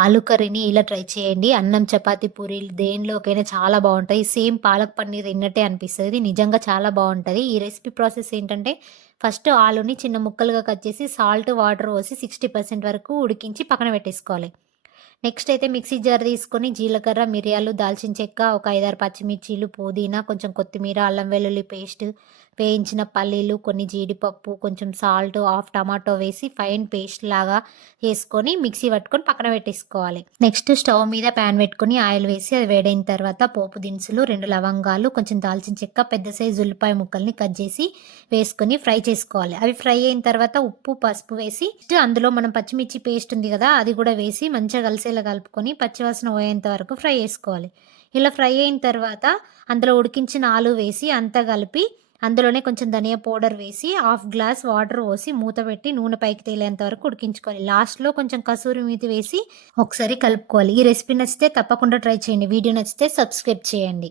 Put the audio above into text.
ఆలు కర్రీని ఇలా ట్రై చేయండి. అన్నం చపాతి పూరీలు దేనిలోకైనా చాలా బాగుంటాయి. సేమ్ పాలక్ పన్నీర్ తిన్నట్టే అనిపిస్తుంది. నిజంగా చాలా బాగుంటుంది. ఈ రెసిపీ ప్రాసెస్ ఏంటంటే ఫస్ట్ ఆలుని చిన్న ముక్కలుగా కట్ చేసి సాల్ట్ వాటర్ పోసి సిక్స్టీ పర్సెంట్ వరకు ఉడికించి పక్కన పెట్టేసుకోవాలి. నెక్స్ట్ అయితే మిక్సీ జార్ తీసుకొని జీలకర్ర మిరియాలు దాల్చిన చెక్క ఒక ఐదారు పచ్చిమిర్చీలు పుదీనా కొంచెం కొత్తిమీర అల్లం వెల్లుల్లి పేస్ట్ వేయించిన పల్లీలు కొన్ని జీడిపప్పు కొంచెం సాల్ట్ హాఫ్ టమాటో వేసి ఫైన్ పేస్ట్ లాగా వేసుకొని మిక్సీ పట్టుకొని పక్కన పెట్టేసుకోవాలి. నెక్స్ట్ స్టవ్ మీద ప్యాన్ పెట్టుకొని ఆయిల్ వేసి అది వేడైన తర్వాత పోపు దినుసులు రెండు లవంగాలు కొంచెం దాల్చిన చెక్క పెద్ద సైజు ఉల్లిపాయ ముక్కల్ని కట్ చేసి వేసుకొని ఫ్రై చేసుకోవాలి. అవి ఫ్రై అయిన తర్వాత ఉప్పు పసుపు వేసి అందులో మనం పచ్చిమిర్చి పేస్ట్ ఉంది కదా అది కూడా వేసి మంచిగా కలిసేలా కలుపుకొని పచ్చివాసన పోయేంత వరకు ఫ్రై చేసుకోవాలి. ఇలా ఫ్రై అయిన తర్వాత అందులో ఉడికించిన ఆలు వేసి అంతా కలిపి అందులోనే కొంచెం ధనియా పౌడర్ వేసి హాఫ్ గ్లాస్ వాటర్ పోసి మూత పెట్టి నూనె పైకి తేలేంత వరకు ఉడికించుకోవాలి. లాస్ట్లో కొంచెం కసూరి మీతి వేసి ఒకసారి కలుపుకోవాలి. ఈ రెసిపీ నచ్చితే తప్పకుండా ట్రై చేయండి. వీడియో నచ్చితే సబ్స్క్రైబ్ చేయండి.